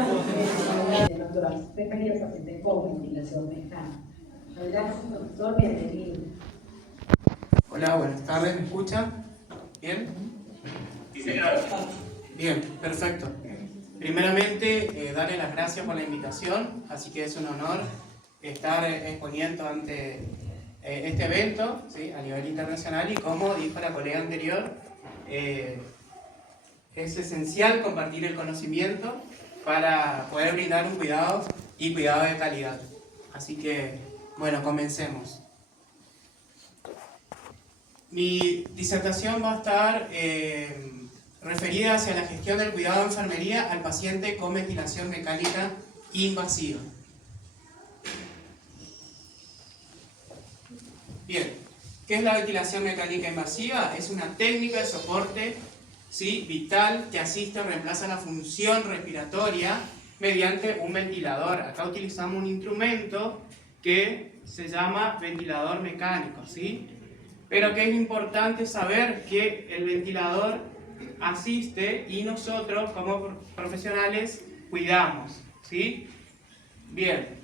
Doctora, bienvenida al paciente con ventilación mecánica. Adelante, doctor, bienvenido. Hola, buenas tardes, ¿me escuchan? ¿Bien? Sí, señor. Bien, perfecto. Primeramente, darle las gracias por la invitación, así que es un honor estar exponiendo ante este evento, ¿sí?, a nivel internacional, y como dijo la colega anterior, es esencial compartir el conocimiento para poder brindar un cuidado de calidad. Así que, bueno, comencemos. Mi disertación va a estar referida hacia la gestión del cuidado de enfermería al paciente con ventilación mecánica invasiva. Bien, ¿qué es la ventilación mecánica invasiva? Es una técnica de soporte, ¿sí?, vital que asiste o reemplaza la función respiratoria mediante un ventilador. Acá utilizamos un instrumento que se llama ventilador mecánico, ¿sí? Pero que es importante saber que el ventilador asiste y nosotros como profesionales cuidamos, ¿sí? Bien.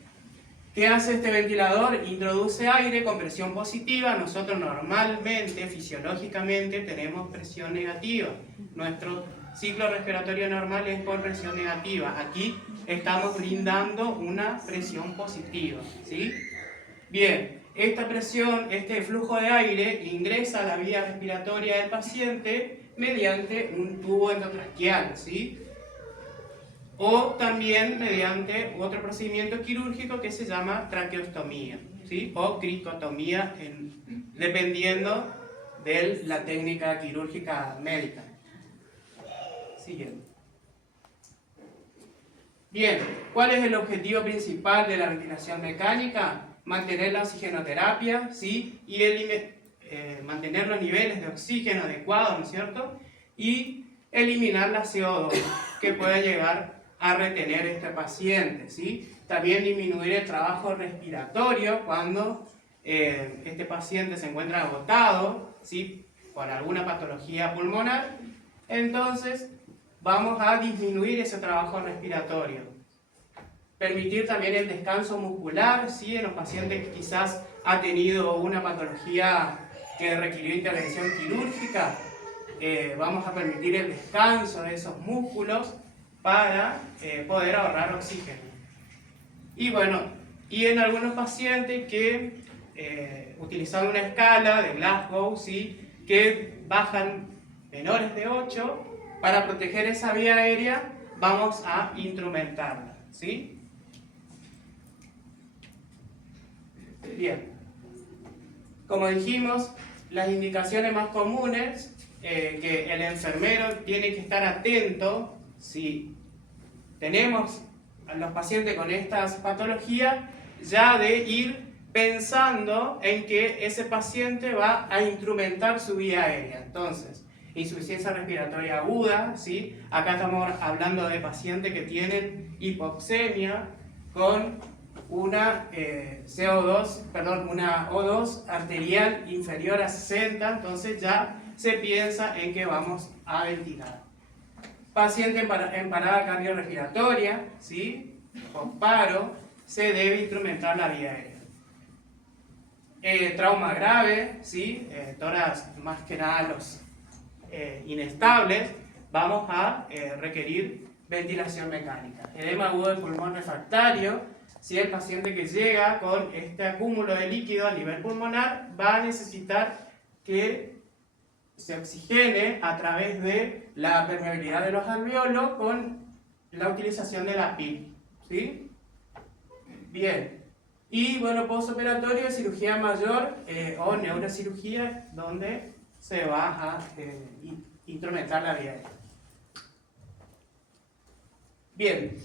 ¿Qué hace este ventilador? Introduce aire con presión positiva. Nosotros normalmente, fisiológicamente, tenemos presión negativa. Nuestro ciclo respiratorio normal es con presión negativa. Aquí estamos brindando una presión positiva, ¿sí? Bien, esta presión, este flujo de aire ingresa a la vía respiratoria del paciente mediante un tubo endotraqueal, ¿sí?, o también mediante otro procedimiento quirúrgico que se llama traqueostomía, ¿sí?, o cricotomía, dependiendo de la técnica quirúrgica médica. Siguiente. Bien, ¿cuál es el objetivo principal de la ventilación mecánica? Mantener la oxigenoterapia, ¿sí?, y mantener los niveles de oxígeno adecuados, ¿no es cierto?, y eliminar la CO2 que pueda llegar a retener este paciente, ¿sí? También disminuir el trabajo respiratorio cuando este paciente se encuentra agotado, ¿sí?, por alguna patología pulmonar. Entonces vamos a disminuir ese trabajo respiratorio. Permitir también el descanso muscular, ¿sí?, en los pacientes que quizás ha tenido una patología que requirió intervención quirúrgica. Vamos a permitir el descanso de esos músculos para poder ahorrar oxígeno. Y bueno, y en algunos pacientes que utilizando una escala de Glasgow, ¿sí?, que bajan menores de 8, para proteger esa vía aérea vamos a instrumentarla, ¿sí? Bien, como dijimos, las indicaciones más comunes que el enfermero tiene que estar atento si tenemos a los pacientes con estas patologías, ya de ir pensando en que ese paciente va a instrumentar su vía aérea. Entonces, insuficiencia respiratoria aguda, ¿sí? Acá estamos hablando de pacientes que tienen hipoxemia con una una O2 arterial inferior a 60, entonces ya se piensa en que vamos a ventilar. Paciente en parada cardiorrespiratoria, ¿sí?, con paro, se debe instrumentar la vía aérea. Trauma grave, ¿sí?, tórax, más que nada los inestables, vamos a requerir ventilación mecánica. Edema agudo del pulmón refractario, si el paciente que llega con este acúmulo de líquido a nivel pulmonar va a necesitar que se oxigene a través de la permeabilidad de los alveolos con la utilización de la PIP, ¿sí? Bien. Y bueno, postoperatorio, cirugía mayor o neurocirugía, donde se va a instrumentar la vía aérea. Bien.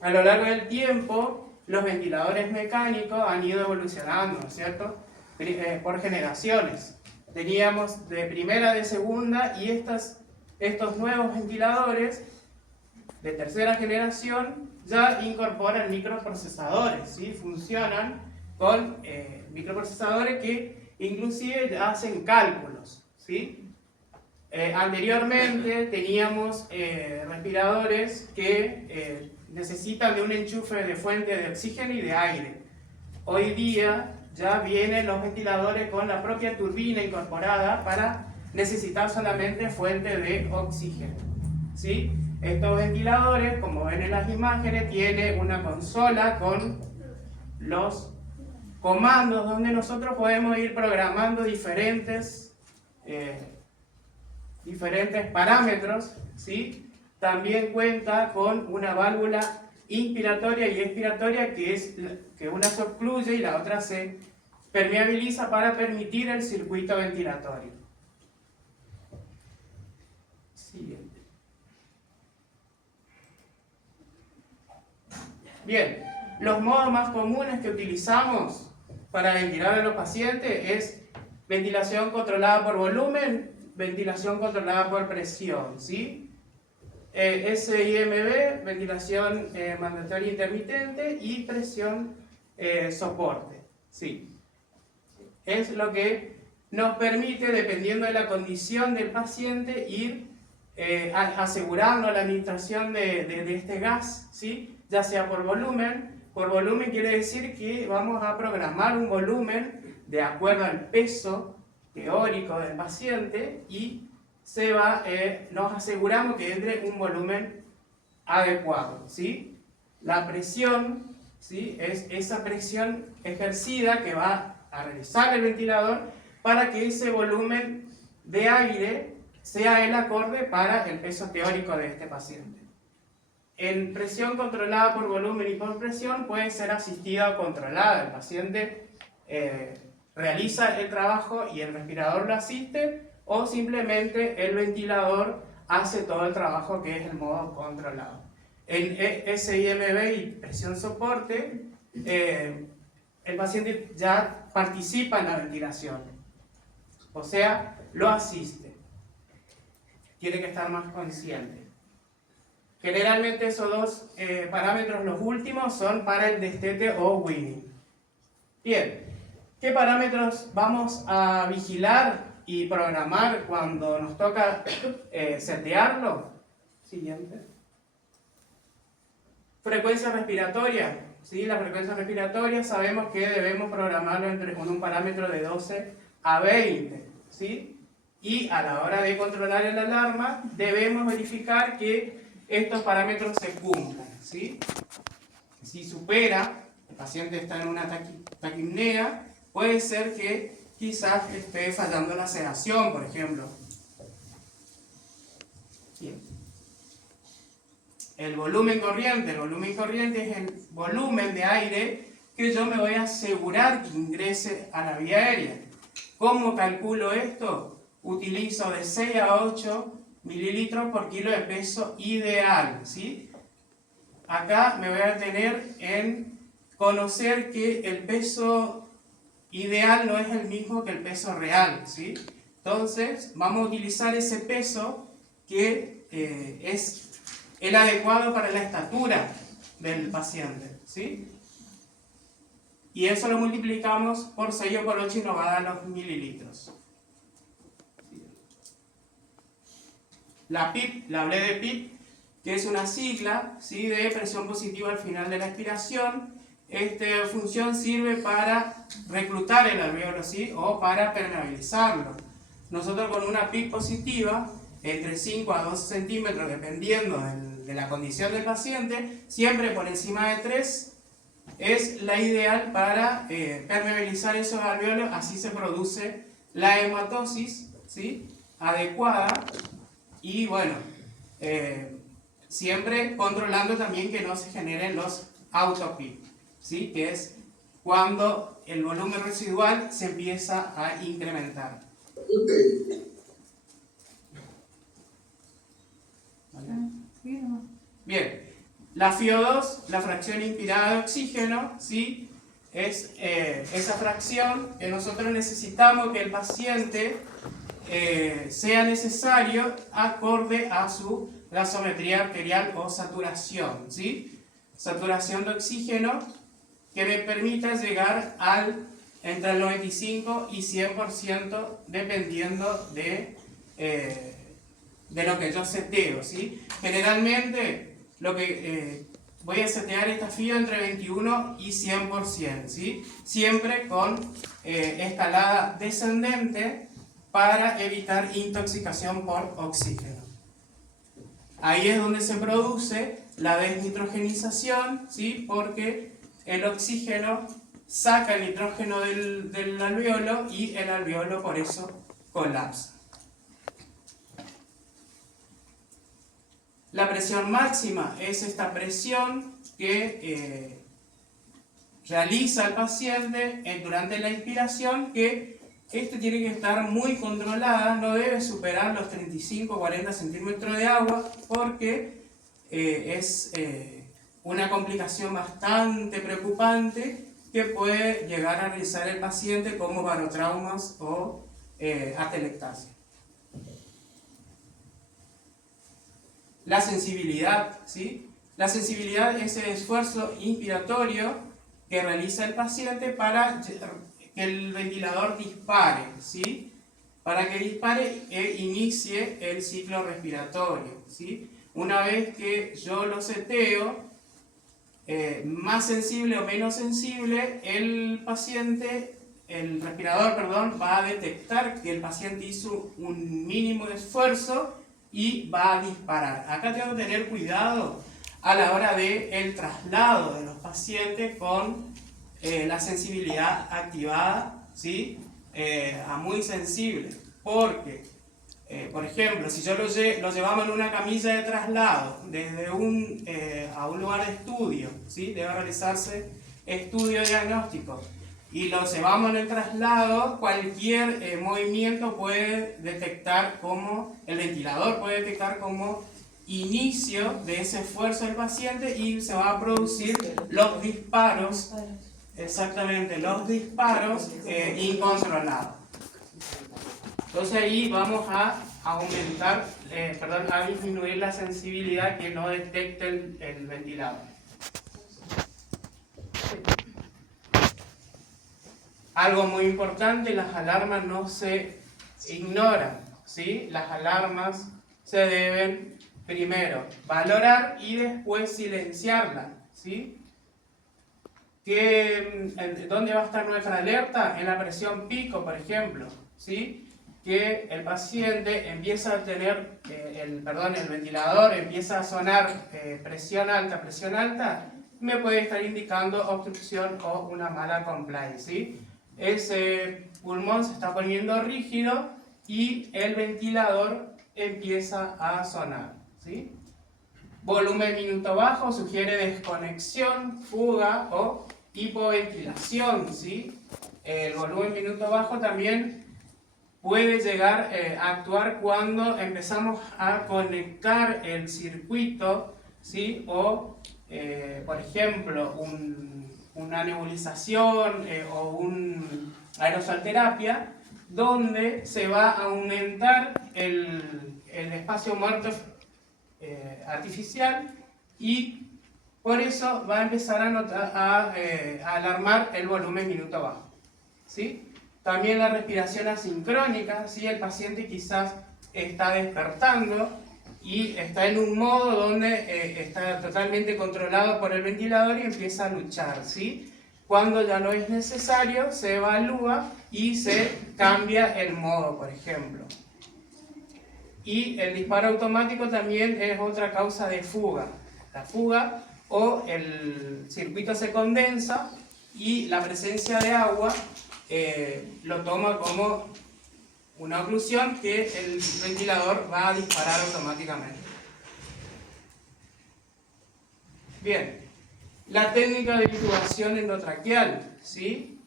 A lo largo del tiempo, los ventiladores mecánicos han ido evolucionando, ¿no es cierto?, por generaciones. Teníamos de primera, de segunda, y estos nuevos ventiladores de tercera generación ya incorporan microprocesadores, ¿sí? Funcionan con microprocesadores que inclusive hacen cálculos, ¿sí? Anteriormente teníamos respiradores que necesitan de un enchufe de fuente de oxígeno y de aire. Hoy día ya vienen los ventiladores con la propia turbina incorporada para necesitar solamente fuente de oxígeno, ¿sí? Estos ventiladores, como ven en las imágenes, tienen una consola con los comandos donde nosotros podemos ir programando diferentes parámetros, ¿sí? También cuenta con una válvula inspiratoria y expiratoria que una se ocluye y la otra se permeabiliza para permitir el circuito ventilatorio. Siguiente. Bien, los modos más comunes que utilizamos para ventilar a los pacientes es ventilación controlada por volumen, ventilación controlada por presión, ¿sí? SIMB, ventilación mandatoria intermitente, y presión soporte, ¿sí? Es lo que nos permite, dependiendo de la condición del paciente, ir asegurando la administración de este gas, ¿sí? Ya sea por volumen. Por volumen quiere decir que vamos a programar un volumen de acuerdo al peso teórico del paciente y nos aseguramos que entre un volumen adecuado, ¿sí? La presión, ¿sí? Es esa presión ejercida que va a realizar el ventilador para que ese volumen de aire sea el acorde para el peso teórico de este paciente. En presión controlada por volumen y por presión puede ser asistida o controlada. El paciente realiza el trabajo y el respirador lo asiste, o simplemente el ventilador hace todo el trabajo, que es el modo controlado. En SIMB y presión soporte, el paciente ya participa en la ventilación, o sea, lo asiste. Tiene que estar más consciente. Generalmente esos dos parámetros, los últimos, son para el destete o weaning. Bien, ¿qué parámetros vamos a vigilar y programar cuando nos toca setearlo? Siguiente. Frecuencia respiratoria. ¿Sí? La frecuencia respiratoria sabemos que debemos programarlo con un parámetro de 12 a 20. ¿Sí? Y a la hora de controlar el alarma debemos verificar que estos parámetros se cumplan, ¿sí? Si supera, el paciente está en una taquipnea, puede ser que quizás esté fallando la sedación, por ejemplo. Bien. El volumen corriente es el volumen de aire que yo me voy a asegurar que ingrese a la vía aérea. ¿Cómo calculo esto? Utilizo de 6 a 8 mililitros por kilo de peso ideal, ¿sí? Acá me voy a detener en conocer que el peso ideal no es el mismo que el peso real, ¿sí? Entonces, vamos a utilizar ese peso que es el adecuado para la estatura del paciente, ¿sí? Y eso lo multiplicamos por 6 o por 8 y nos va a dar los mililitros. La PIP, la hablé de PIP, que es una sigla, ¿sí? De presión positiva al final de la expiración. Esta función sirve para reclutar el alvéolo, ¿sí? O para permeabilizarlo. Nosotros con una PIP positiva, entre 5 a 12 centímetros, dependiendo de la condición del paciente, siempre por encima de 3, es la ideal para permeabilizar esos alvéolos. Así se produce la hematosis, ¿sí? Adecuada. Y bueno, siempre controlando también que no se generen los autopip, ¿sí? Que es cuando el volumen residual se empieza a incrementar. ¿Vale? Bien, la FiO2, la fracción inspirada de oxígeno, ¿sí? Es esa fracción que nosotros necesitamos que el paciente sea necesario acorde a su gasometría arterial o saturación, ¿sí? Saturación de oxígeno que me permita llegar entre el 95 y 100% dependiendo de de lo que yo seteo, ¿sí? Generalmente lo que voy a setear esta FIO entre 21 y 100%, ¿sí? Siempre con escalada descendente para evitar intoxicación por oxígeno. Ahí es donde se produce la desnitrogenización, ¿sí? Porque el oxígeno saca el nitrógeno del alveolo y el alveolo por eso colapsa. La presión máxima es esta presión que realiza el paciente durante la inspiración, que tiene que estar muy controlada, no debe superar los 35-40 centímetros de agua, porque es una complicación bastante preocupante que puede llegar a realizar el paciente como barotraumas o atelectasia. La sensibilidad, ¿sí? La sensibilidad es el esfuerzo inspiratorio que realiza el paciente para que el ventilador dispare, ¿sí? Para que dispare e inicie el ciclo respiratorio, ¿sí? Una vez que yo lo seteo, más sensible o menos sensible, el respirador, perdón, va a detectar que el paciente hizo un mínimo de esfuerzo y va a disparar. Acá tengo que tener cuidado a la hora del traslado de los pacientes con la sensibilidad activada, ¿sí? A muy sensible, porque, por ejemplo, si yo lo llevamos en una camilla de traslado desde a un lugar de estudio, ¿sí? Debe realizarse estudio diagnóstico, y lo llevamos en el traslado, cualquier movimiento puede detectar como, el ventilador puede detectar como inicio de ese esfuerzo del paciente, y se va a producir los disparos, exactamente, los disparos incontrolados. Entonces ahí vamos a aumentar, a disminuir la sensibilidad que no detecte el ventilador. Algo muy importante, las alarmas no se ignoran, ¿sí? Las alarmas se deben primero valorar y después silenciarlas, ¿sí? ¿Dónde va a estar nuestra alerta? En la presión pico, por ejemplo, ¿sí? Que el paciente empieza a tener, el ventilador empieza a sonar presión alta, me puede estar indicando obstrucción o una mala compliance, ¿sí? Ese pulmón se está poniendo rígido y el ventilador empieza a sonar, ¿sí? Volumen minuto bajo sugiere desconexión, fuga o hipoventilación, ¿sí? El volumen minuto bajo también puede llegar a actuar cuando empezamos a conectar el circuito, ¿sí? O, por ejemplo, una nebulización o una aerosolterapia, donde se va a aumentar el espacio muerto artificial, y por eso va a empezar a alarmar el volumen minuto bajo, ¿sí? También la respiración asincrónica, ¿sí? El paciente quizás está despertando y está en un modo donde está totalmente controlado por el ventilador y empieza a luchar, ¿sí? Cuando ya no es necesario, se evalúa y se cambia el modo, por ejemplo. Y el disparo automático también es otra causa de fuga. La fuga, o el circuito se condensa y la presencia de agua lo toma como una oclusión que el ventilador va a disparar automáticamente. Bien, la técnica de intubación endotraqueal, ¿sí?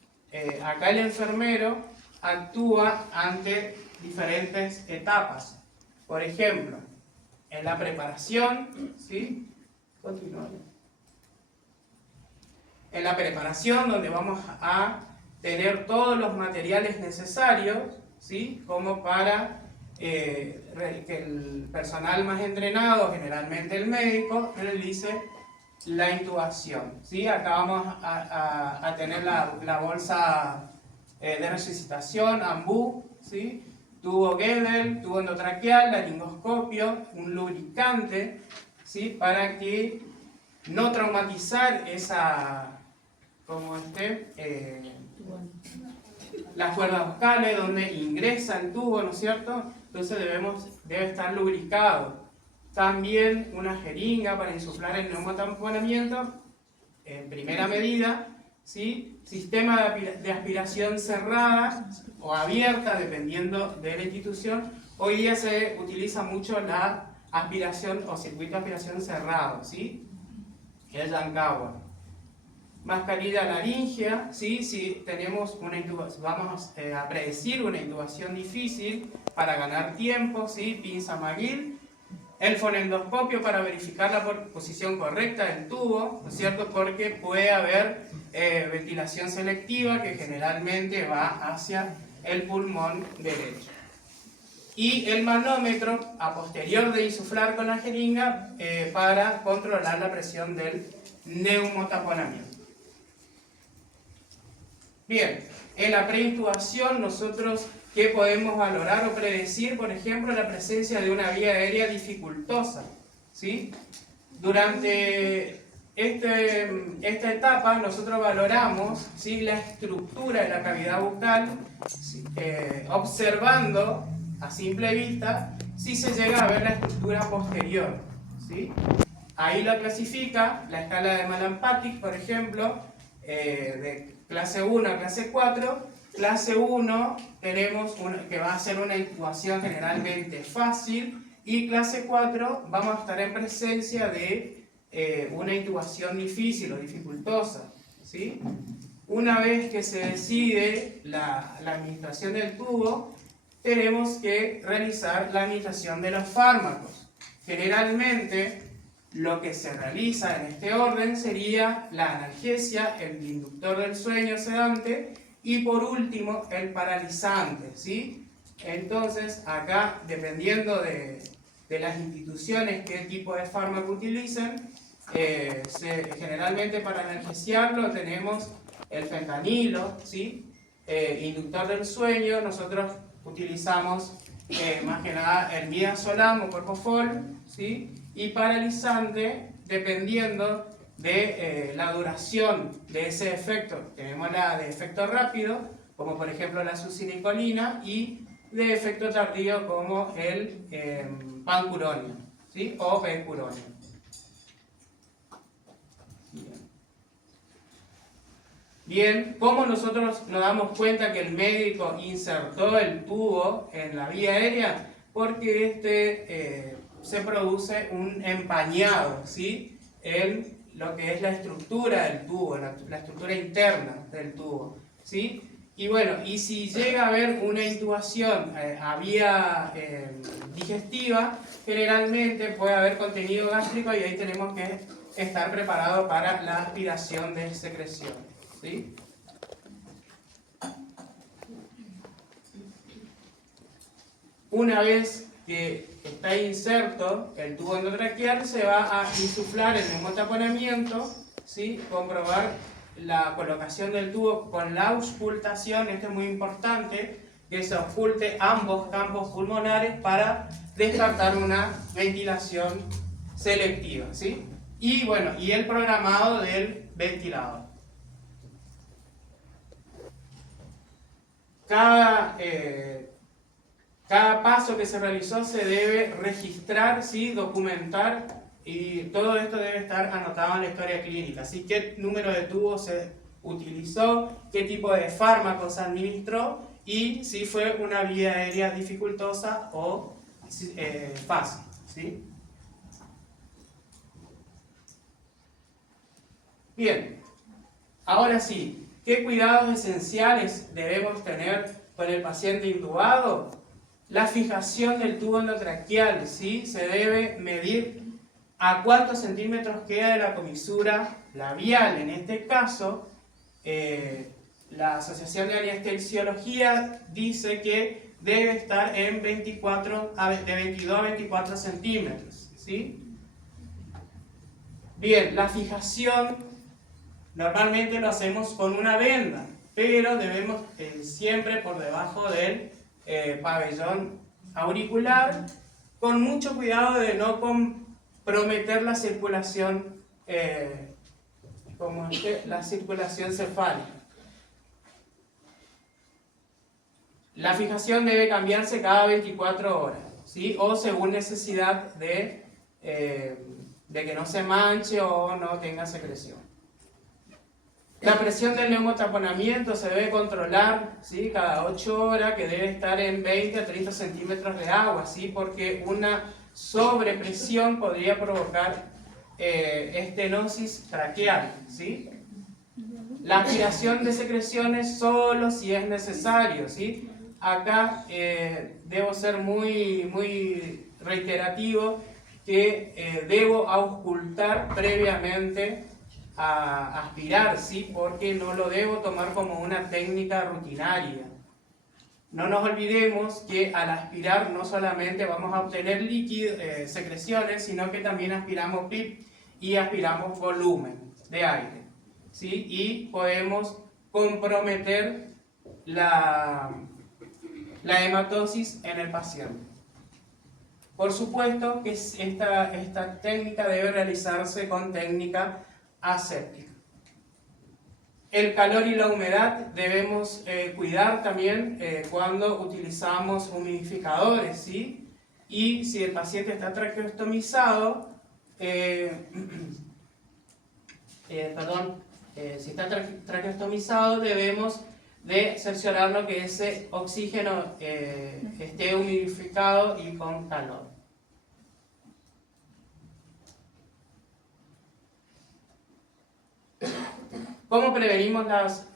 Acá el enfermero actúa ante diferentes etapas. Por ejemplo, en la preparación, ¿sí? Continuamos. En la preparación, donde vamos a tener todos los materiales necesarios, ¿sí? Como para que el personal más entrenado, generalmente el médico, realice la intubación, ¿sí? Acá vamos a tener la bolsa de resucitación, AMBU, ¿sí? tubo Guedel, tubo endotraqueal, laringoscopio, un lubricante, ¿sí? Para que no traumatizar esa, las cuerdas vocales donde ingresa el tubo, ¿no es cierto? Entonces debe estar lubricado. También una jeringa para insuflar el neumotamponamiento, en primera medida, ¿sí? Sistema de aspiración cerrada o abierta, dependiendo de la institución. Hoy día se utiliza mucho la aspiración o circuito de aspiración cerrado, ¿sí? Que es Yancagua. Mascarilla laringea, ¿sí? Si tenemos una intubación, vamos a predecir una intubación difícil para ganar tiempo, ¿sí? Pinza McGill. El fonendoscopio para verificar la posición correcta del tubo, ¿no es cierto? Porque puede haber ventilación selectiva que generalmente va hacia el pulmón derecho. Y el manómetro a posterior de insuflar con la jeringa para controlar la presión del neumotaponamiento. Bien, en la preintubación nosotros, ¿qué podemos valorar o predecir? Por ejemplo, la presencia de una vía aérea dificultosa, ¿sí? Durante esta etapa nosotros valoramos, ¿sí? La estructura de la cavidad bucal, ¿sí? Observando a simple vista si se llega a ver la estructura posterior, ¿sí? Ahí lo clasifica la escala de Mallampati, por ejemplo, de clase 1 a clase 4. Clase 1 tenemos que va a ser una intubación generalmente fácil, y clase 4 vamos a estar en presencia de una intubación difícil o dificultosa, ¿sí? Una vez que se decide la administración del tubo, tenemos que realizar la administración de los fármacos. Generalmente lo que se realiza en este orden sería la analgesia, el inductor del sueño sedante y por último el paralizante, ¿sí? Entonces acá, dependiendo de las instituciones qué tipo de fármaco utilicen, generalmente para analgesiarlo tenemos el fentanilo, ¿sí? Inductor del sueño, nosotros utilizamos más que nada el midazolam o propofol, ¿sí? Y paralizante, dependiendo de la duración de ese efecto. Tenemos la de efecto rápido, como por ejemplo la succinilcolina, y de efecto tardío como el pancuronio, ¿sí? O bencuronio. Bien, ¿cómo nosotros nos damos cuenta que el médico insertó el tubo en la vía aérea? Porque se produce un empañado, ¿sí? En lo que es la estructura del tubo, la estructura interna del tubo, ¿sí? Y bueno, y si llega a haber una intubación a vía digestiva, generalmente puede haber contenido gástrico y ahí tenemos que estar preparados para la aspiración de secreción, ¿sí? Una vez que está inserto el tubo endotraqueal, se va a insuflar el neumotaponamiento, ¿sí? Comprobar la colocación del tubo con la auscultación. Esto es muy importante, que se ausculte ambos campos pulmonares para descartar una ventilación selectiva, ¿sí? Y bueno, y el programado del ventilador. Cada paso que se realizó se debe registrar, ¿sí? Documentar, y todo esto debe estar anotado en la historia clínica. ¿Sí? ¿Qué número de tubos se utilizó? ¿Qué tipo de fármacos se administró? Y si fue una vía aérea dificultosa o fácil, ¿sí? Bien, ahora sí, ¿qué cuidados esenciales debemos tener con el paciente intubado? La fijación del tubo endotraqueal, ¿sí? Se debe medir a cuántos centímetros queda de la comisura labial. En este caso, la Asociación de Anestesiología dice que debe estar en de 22 a 24 centímetros, ¿sí? Bien, la fijación normalmente lo hacemos con una venda, pero debemos siempre por debajo del pabellón auricular, con mucho cuidado de no comprometer la circulación, la circulación cefálica. La fijación debe cambiarse cada 24 horas, ¿sí? O según necesidad de que no se manche o no tenga secreción. La presión del neumotaponamiento se debe controlar, ¿sí? Cada 8 horas, que debe estar en 20 a 30 centímetros de agua, ¿sí? Porque una sobrepresión podría provocar estenosis traqueal, ¿sí? La aspiración de secreciones solo si es necesario, ¿sí? Acá debo ser muy reiterativo que debo auscultar previamente a aspirar, ¿sí? Porque no lo debo tomar como una técnica rutinaria. No nos olvidemos que al aspirar no solamente vamos a obtener secreciones, sino que también aspiramos PIP y aspiramos volumen de aire, ¿sí? Y podemos comprometer la hematosis en el paciente. Por supuesto que esta técnica debe realizarse con técnica aséptica. El calor y la humedad debemos cuidar también cuando utilizamos humidificadores, ¿sí? Y si el paciente está traqueostomizado, si está traqueostomizado, debemos de cerciorarnos que ese oxígeno esté humidificado y con calor. ¿Cómo prevenimos las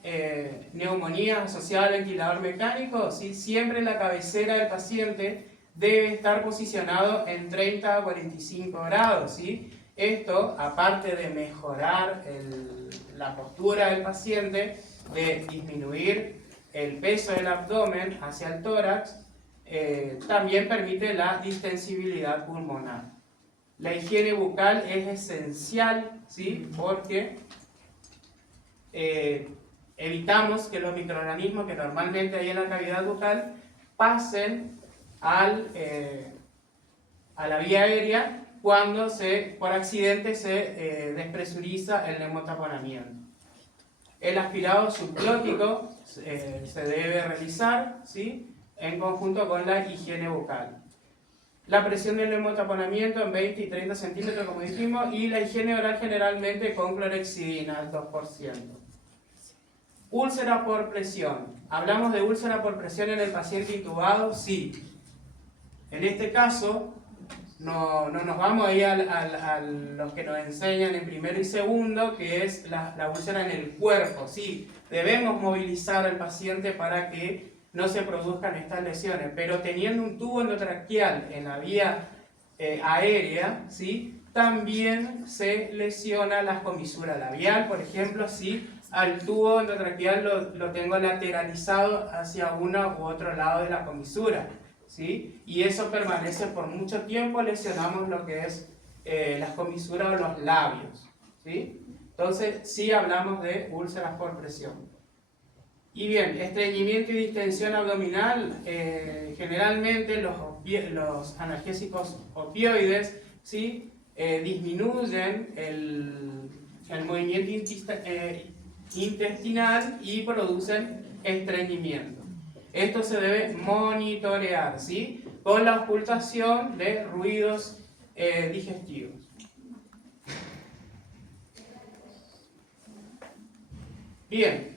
neumonías asociadas al ventilador mecánico? ¿Sí? Siempre la cabecera del paciente debe estar posicionado en 30 a 45 grados, ¿sí? Esto, aparte de mejorar la postura del paciente, de disminuir el peso del abdomen hacia el tórax, también permite la distensibilidad pulmonar. La higiene bucal es esencial, ¿sí? Porque evitamos que los microorganismos que normalmente hay en la cavidad bucal pasen a la vía aérea cuando por accidente se despresuriza el neumotaponamiento. El aspirado subglótico se debe realizar, ¿sí? En conjunto con la higiene bucal. La presión del neumotaponamiento en 20 y 30 centímetros, como dijimos, y la higiene oral generalmente con clorhexidina al 2%. Úlcera por presión. ¿Hablamos de úlcera por presión en el paciente intubado? Sí. En este caso, no nos vamos a ir a los que nos enseñan en primero y segundo, que es la úlcera en el cuerpo. Sí, debemos movilizar al paciente para que no se produzcan estas lesiones, pero teniendo un tubo endotraqueal en la vía aérea, ¿sí? También se lesiona la comisura labial, por ejemplo, si al tubo endotraqueal lo tengo lateralizado hacia uno u otro lado de la comisura, ¿sí? Y eso permanece por mucho tiempo, lesionamos lo que es las comisuras o los labios, ¿sí? Entonces, sí hablamos de úlceras por presión. Y bien, estreñimiento y distensión abdominal, generalmente los analgésicos opioides, ¿sí? Disminuyen el movimiento intestinal y producen estreñimiento. Esto se debe monitorear, ¿sí? Con la ocultación de ruidos digestivos. Bien.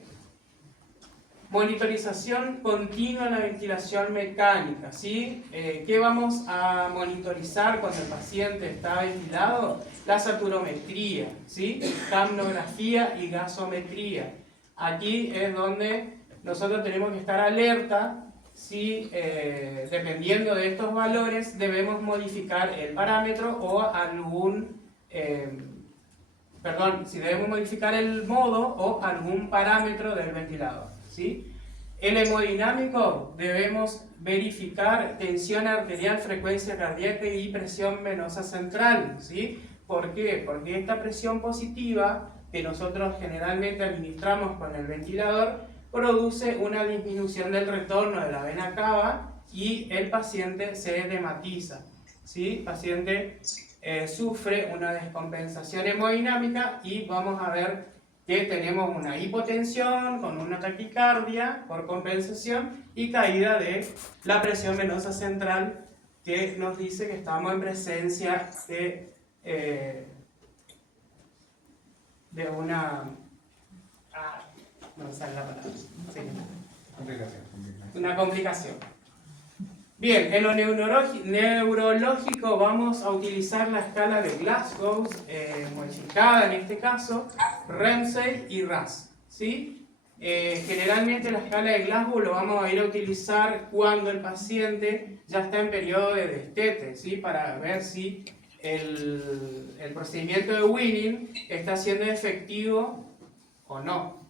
Monitorización continua en la ventilación mecánica, ¿sí? ¿Qué vamos a monitorizar cuando el paciente está ventilado? La saturometría, ¿sí? Capnografía y gasometría. Aquí es donde nosotros tenemos que estar alerta si, dependiendo de estos valores, debemos modificar el parámetro o si debemos modificar el modo o algún parámetro del ventilador, ¿sí? El hemodinámico, debemos verificar tensión arterial, frecuencia cardíaca y presión venosa central, ¿sí? ¿Por qué? Porque esta presión positiva que nosotros generalmente administramos con el ventilador produce una disminución del retorno de la vena cava y el paciente se edematiza, ¿sí? El paciente sufre una descompensación hemodinámica y vamos a ver que tenemos una hipotensión con una taquicardia por compensación y caída de la presión venosa central, que nos dice que estamos en presencia de una... no me sale la palabra. Sí. Una complicación. Bien, en lo neurológico vamos a utilizar la escala de Glasgow, modificada en este caso, Ramsay y RAS, ¿sí? Generalmente la escala de Glasgow lo vamos a ir a utilizar cuando el paciente ya está en periodo de destete, ¿sí? Para ver si el procedimiento de Winning está siendo efectivo o no.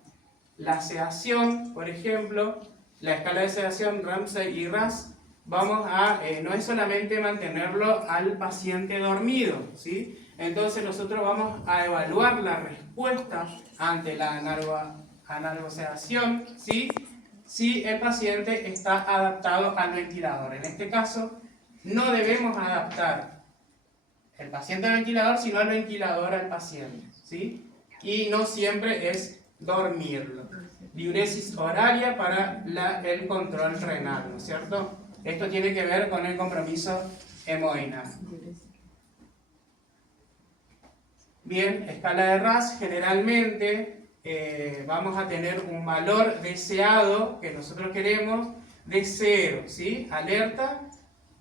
La sedación, por ejemplo, la escala de sedación Ramsay y RAS, vamos a, no es solamente mantenerlo al paciente dormido, ¿sí? Entonces nosotros vamos a evaluar la respuesta ante la analgosedación, ¿sí? Si el paciente está adaptado al ventilador. En este caso, no debemos adaptar el paciente al ventilador, sino el ventilador al paciente, ¿sí? Y no siempre es dormirlo. Diuresis horaria para el control renal, ¿no es cierto? Esto tiene que ver con el compromiso hemodinámico. Bien, escala de RAS, generalmente vamos a tener un valor deseado que nosotros queremos de 0, ¿sí? Alerta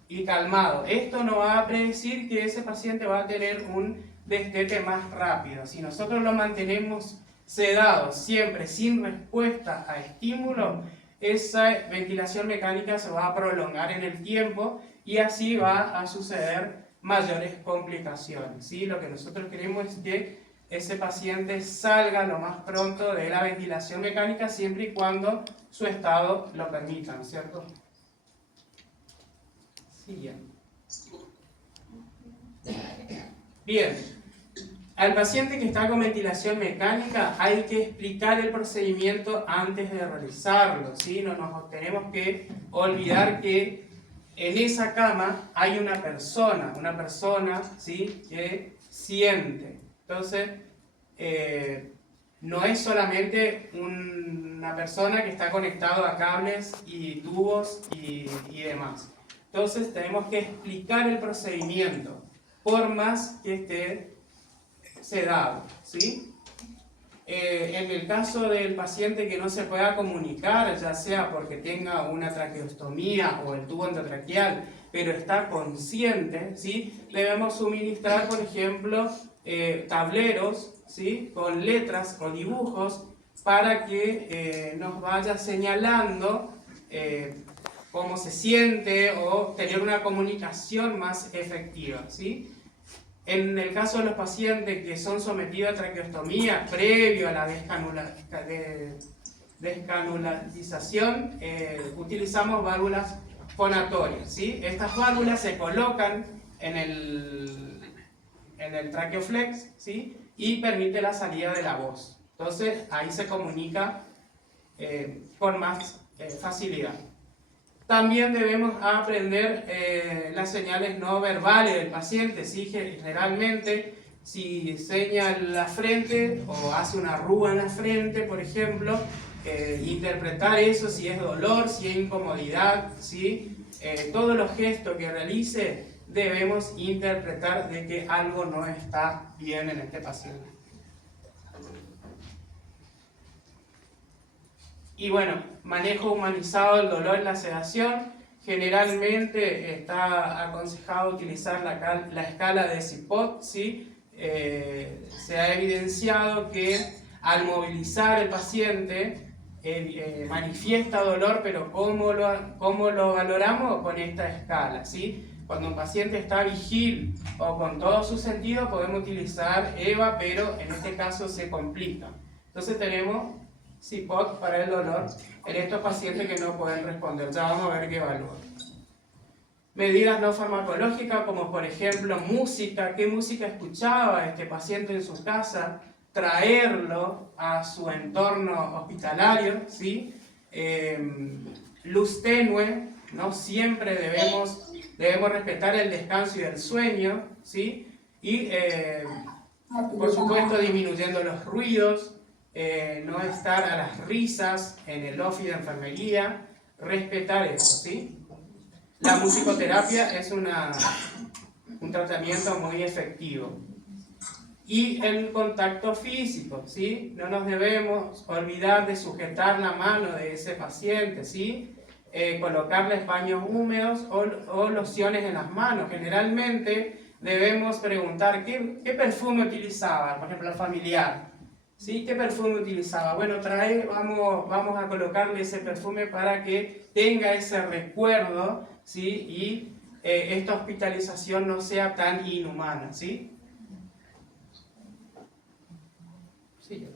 y calmado. Esto nos va a predecir que ese paciente va a tener un destete más rápido. Si nosotros lo mantenemos sedado siempre sin respuesta a estímulo, esa ventilación mecánica se va a prolongar en el tiempo y así va a suceder mayores complicaciones, ¿sí? Lo que nosotros queremos es que ese paciente salga lo más pronto de la ventilación mecánica siempre y cuando su estado lo permita, ¿no es cierto? Siguiente. Bien. Al paciente que está con ventilación mecánica hay que explicar el procedimiento antes de realizarlo, ¿sí? No nos tenemos que olvidar que en esa cama hay una persona, ¿sí? Que siente. Entonces, no es solamente una persona que está conectado a cables y tubos y demás. Entonces, tenemos que explicar el procedimiento, por más que esté sedado, ¿sí? En el caso del paciente que no se pueda comunicar, ya sea porque tenga una traqueostomía o el tubo endotraqueal, pero está consciente, ¿sí? Debemos suministrar, por ejemplo, tableros, ¿sí? Con letras o dibujos para que nos vaya señalando cómo se siente o tener una comunicación más efectiva, ¿sí? En el caso de los pacientes que son sometidos a traqueostomía previo a la descanularización, utilizamos válvulas fonatorias, ¿sí? Estas válvulas se colocan en el traqueoflex, ¿sí? Y permite la salida de la voz. Entonces ahí se comunica con más facilidad. También debemos aprender las señales no verbales del paciente, ¿sí? Generalmente, si señala la frente o hace una arruga en la frente, por ejemplo, interpretar eso, si es dolor, si es incomodidad, ¿sí? Todos los gestos que realice debemos interpretar de que algo no está bien en este paciente. Y bueno, manejo humanizado del dolor en la sedación. Generalmente está aconsejado utilizar la escala de CIPOT, ¿sí? Se ha evidenciado que al movilizar el paciente manifiesta dolor, pero ¿cómo lo valoramos? Con esta escala, ¿sí? Cuando un paciente está vigil o con todos sus sentidos podemos utilizar EVA, pero en este caso se complica. Entonces tenemos CIPOT para el dolor en estos pacientes que no pueden responder. Ya vamos a ver qué evalúa. Medidas no farmacológicas como por ejemplo música. ¿Qué música escuchaba este paciente en su casa? traerlo a su entorno hospitalario, ¿sí? Luz tenue, ¿no? Siempre debemos respetar el descanso y el sueño, ¿sí? Y por supuesto disminuyendo los ruidos, no estar a las risas en el office de enfermería, respetar eso, ¿sí? La musicoterapia es un tratamiento muy efectivo. Y el contacto físico, ¿sí? No nos debemos olvidar de sujetar la mano de ese paciente, ¿sí? Colocarles paños húmedos o lociones en las manos. Generalmente debemos preguntar ¿qué perfume utilizaba? Por ejemplo, el familiar, ¿sí? ¿Qué perfume utilizaba? Bueno, vamos a colocarle ese perfume para que tenga ese recuerdo, ¿sí? Y esta hospitalización no sea tan inhumana, ¿sí? Sí.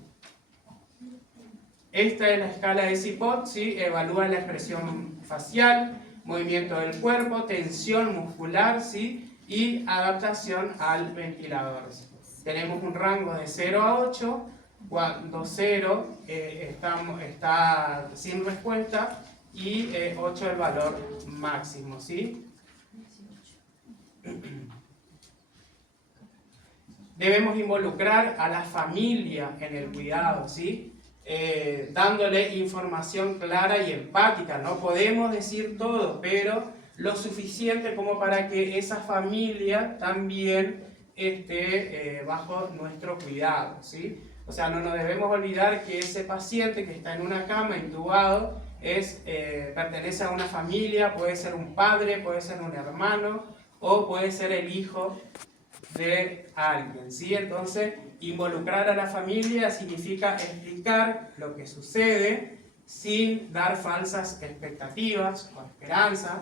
Esta es la escala de CIPOT, ¿sí? Evalúa la expresión facial, movimiento del cuerpo, tensión muscular, ¿sí? Y adaptación al ventilador. Tenemos un rango de 0 a 8, cuando 0 está sin respuesta y 8 el valor máximo, ¿sí? Debemos involucrar a la familia en el cuidado, ¿sí? Dándole información clara y empática. No podemos decir todo, pero lo suficiente como para que esa familia también esté bajo nuestro cuidado, ¿sí? O sea, no nos debemos olvidar que ese paciente que está en una cama intubado pertenece a una familia, puede ser un padre, puede ser un hermano o puede ser el hijo de alguien, ¿sí? Entonces, involucrar a la familia significa explicar lo que sucede sin dar falsas expectativas o esperanzas.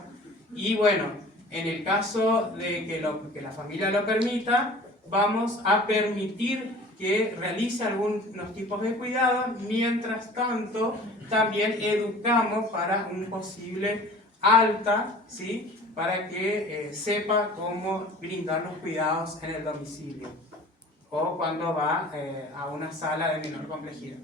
Y bueno, en el caso de que la familia lo permita, vamos a permitir que realice algunos tipos de cuidados. Mientras tanto, también educamos para un posible alta, ¿sí? Para que sepa cómo brindar los cuidados en el domicilio o cuando va a una sala de menor complejidad.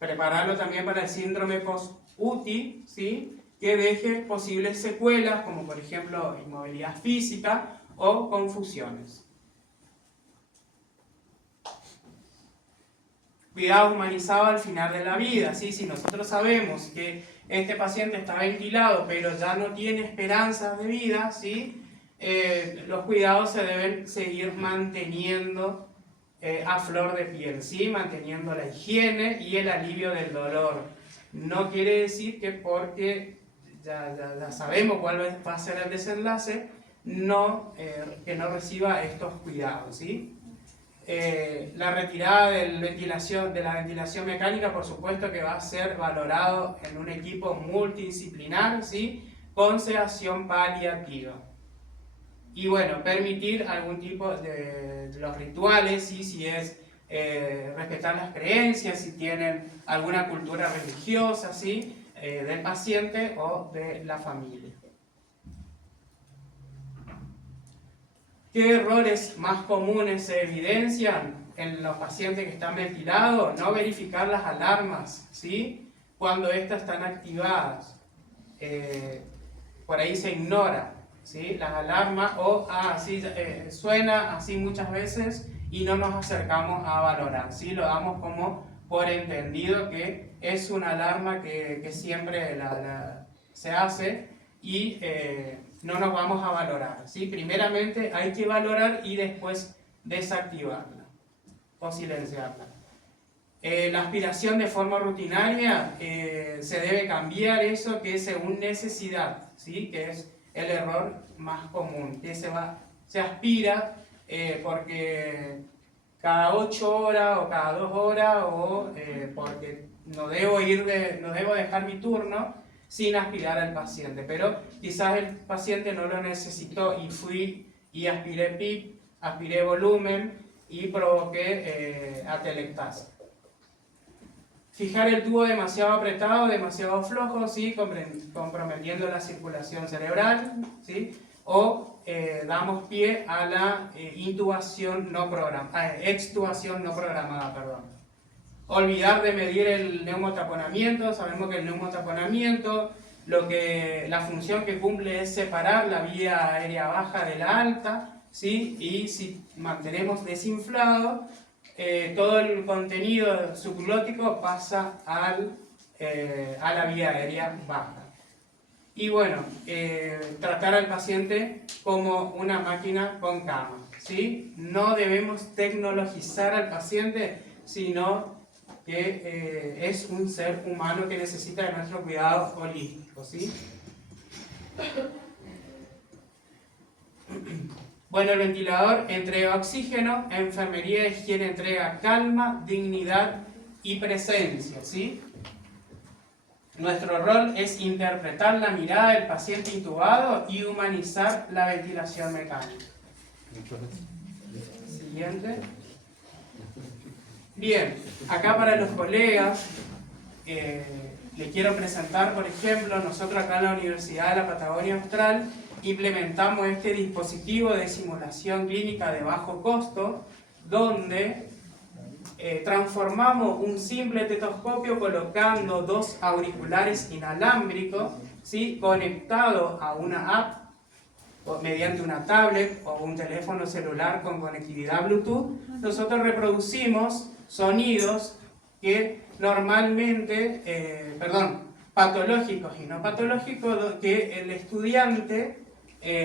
Prepararlo también para el síndrome post-UTI, ¿sí? Que deje posibles secuelas como por ejemplo inmovilidad física o confusiones. Cuidado humanizado al final de la vida, ¿sí? Si nosotros sabemos que este paciente está ventilado pero ya no tiene esperanzas de vida, ¿sí? Los cuidados se deben seguir manteniendo a flor de piel, ¿sí? Manteniendo la higiene y el alivio del dolor. No quiere decir que porque ya sabemos cuál va a ser el desenlace, que no reciba estos cuidados, ¿sí? La retirada de la ventilación mecánica, por supuesto que va a ser valorado en un equipo multidisciplinar, ¿sí? Con sedación paliativa. Y bueno, permitir algún tipo de los rituales, ¿sí? Si es respetar las creencias, si tienen alguna cultura religiosa, ¿sí? Del paciente o de la familia. ¿Qué errores más comunes se evidencian en los pacientes que están ventilados? No verificar las alarmas, ¿sí? Cuando estas están activadas. Por ahí se ignora, ¿sí? Las alarmas suena así muchas veces y no nos acercamos a valorar, ¿sí? Lo damos como por entendido que es una alarma que siempre se hace y no nos vamos a valorar, ¿sí? Primeramente hay que valorar y después desactivarla o silenciarla. La aspiración de forma rutinaria se debe cambiar eso que es según necesidad, ¿sí? Que es el error más común, que se aspira porque cada 8 horas o cada 2 horas o porque no debo dejar mi turno sin aspirar al paciente, pero quizás el paciente no lo necesitó y fui y aspiré PIP, aspiré volumen y provoqué atelectasia. Fijar el tubo demasiado apretado, demasiado flojo, ¿sí? Comprometiendo la circulación cerebral, ¿sí? O damos pie a la extubación no programada, perdón. Olvidar de medir el neumotaponamiento. Sabemos que el neumotaponamiento, la función que cumple es separar la vía aérea baja de la alta, ¿sí? Y si mantenemos desinflado, todo el contenido subglótico pasa a la vía aérea baja. Y bueno, tratar al paciente como una máquina con cama, ¿sí? No debemos tecnologizar al paciente, sino que es un ser humano que necesita de nuestro cuidado holístico, ¿sí? Bueno, el ventilador entrega oxígeno, enfermería y higiene entrega calma, dignidad y presencia, ¿sí? Nuestro rol es interpretar la mirada del paciente intubado y humanizar la ventilación mecánica. Siguiente. Bien, acá para los colegas, les quiero presentar, por ejemplo, nosotros acá en la Universidad de la Patagonia Austral implementamos este dispositivo de simulación clínica de bajo costo, donde transformamos un simple estetoscopio colocando dos auriculares inalámbricos, ¿sí? Conectados a una app o mediante una tablet o un teléfono celular con conectividad Bluetooth. Nosotros reproducimos sonidos que normalmente, patológicos y no patológicos, que el estudiante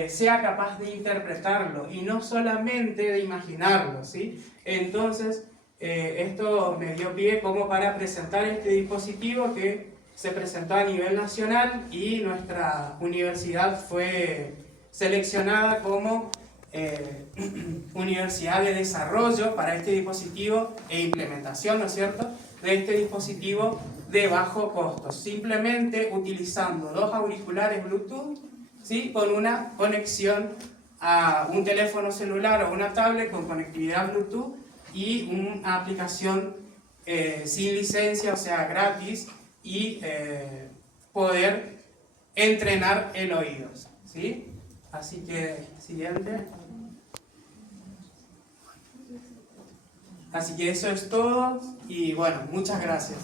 sea capaz de interpretarlo y no solamente de imaginarlo, ¿sí? Entonces, esto me dio pie como para presentar este dispositivo que se presentó a nivel nacional y nuestra universidad fue seleccionada como universidad de desarrollo para este dispositivo e implementación, ¿no es cierto?, de este dispositivo de bajo costo, simplemente utilizando dos auriculares Bluetooth, ¿sí?, con una conexión a un teléfono celular o una tablet con conectividad Bluetooth y una aplicación sin licencia, o sea, gratis, y poder entrenar el oído, ¿sí? Así que, siguiente. Así que eso es todo y bueno, muchas gracias.